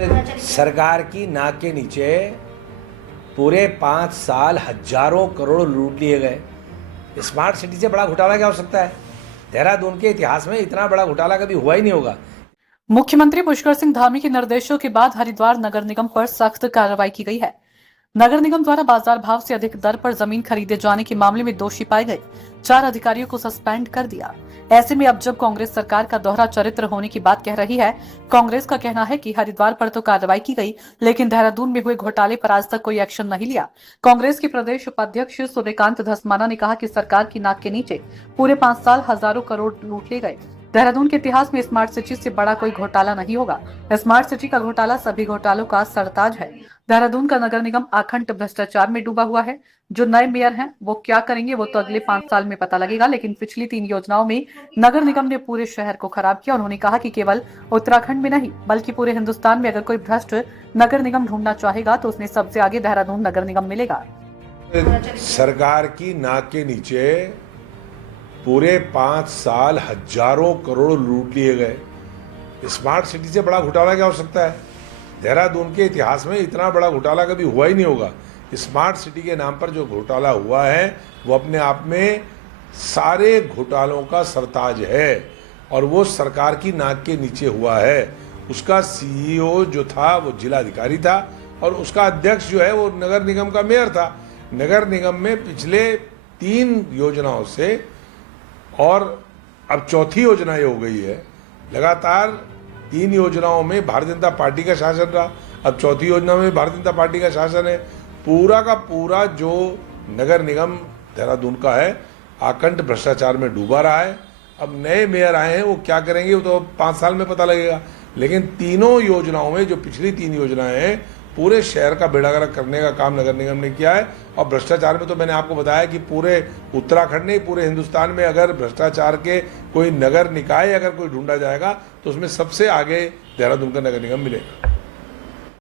सरकार की नाक के नीचे पूरे 5 साल हजारों करोड़ लूट लिए गए। स्मार्ट सिटी से बड़ा घोटाला क्या हो सकता है? देहरादून के इतिहास में इतना बड़ा घोटाला कभी हुआ ही नहीं होगा। मुख्यमंत्री पुष्कर सिंह धामी के निर्देशों के बाद हरिद्वार नगर निगम पर सख्त कार्रवाई की गई है। नगर निगम द्वारा बाजार भाव से अधिक दर पर जमीन खरीदे जाने के मामले में दोषी पाए गए 4 अधिकारियों को सस्पेंड कर दिया। ऐसे में अब जब कांग्रेस सरकार का दोहरा चरित्र होने की बात कह रही है, कांग्रेस का कहना है कि हरिद्वार पर तो कार्रवाई की गई, लेकिन देहरादून में हुए घोटाले पर आज तक कोई एक्शन नहीं लिया। कांग्रेस के प्रदेश उपाध्यक्ष सूर्यकांत धस्माना ने कहा कि सरकार की नाक के नीचे पूरे 5 साल हजारों करोड़ लूट लिए गए। देहरादून के इतिहास में स्मार्ट सिटी से बड़ा कोई घोटाला नहीं होगा। स्मार्ट सिटी का घोटाला सभी घोटालों का सरताज है। देहरादून का नगर निगम अखंड भ्रष्टाचार में डूबा हुआ है। जो नए मेयर हैं वो क्या करेंगे वो तो अगले 5 साल में पता लगेगा, लेकिन पिछली 3 योजनाओं में नगर निगम ने पूरे शहर को खराब किया। उन्होंने कहा कि केवल उत्तराखंड में नहीं बल्कि पूरे हिंदुस्तान में अगर कोई भ्रष्ट नगर निगम ढूंढना चाहेगा तो उसने सबसे आगे देहरादून नगर निगम मिलेगा। सरकार की नाक के नीचे पूरे 5 साल हजारों करोड़ लूट लिए गए। स्मार्ट सिटी से बड़ा घोटाला क्या हो सकता है? देहरादून के इतिहास में इतना बड़ा घोटाला कभी हुआ ही नहीं होगा। स्मार्ट सिटी के नाम पर जो घोटाला हुआ है वो अपने आप में सारे घोटालों का सरताज है और वो सरकार की नाक के नीचे हुआ है। उसका सीईओ जो था वो जिलाधिकारी था और उसका अध्यक्ष जो है वो नगर निगम का मेयर था। नगर निगम में पिछले 3 योजनाओं से और अब चौथी योजना ये हो गई है। लगातार 3 योजनाओं में भारतीय जनता पार्टी का शासन रहा, अब चौथी योजना में भारतीय जनता पार्टी का शासन है। पूरा का पूरा जो नगर निगम देहरादून का है अखंड भ्रष्टाचार में डूबा रहा है। अब नए मेयर आए हैं, वो क्या करेंगे वो तो 5 साल में पता लगेगा, लेकिन तीनों योजनाओं में जो पिछली 3 योजनाएं हैं पूरे शहर का बेड़ागर्क करने का काम नगर निगम ने किया है। और भ्रष्टाचार में तो मैंने आपको बताया कि पूरे उत्तराखंड नहीं पूरे हिंदुस्तान में अगर भ्रष्टाचार के कोई नगर निकाय अगर कोई ढूंढा जाएगा तो उसमें सबसे आगे देहरादून का नगर निगम मिलेगा।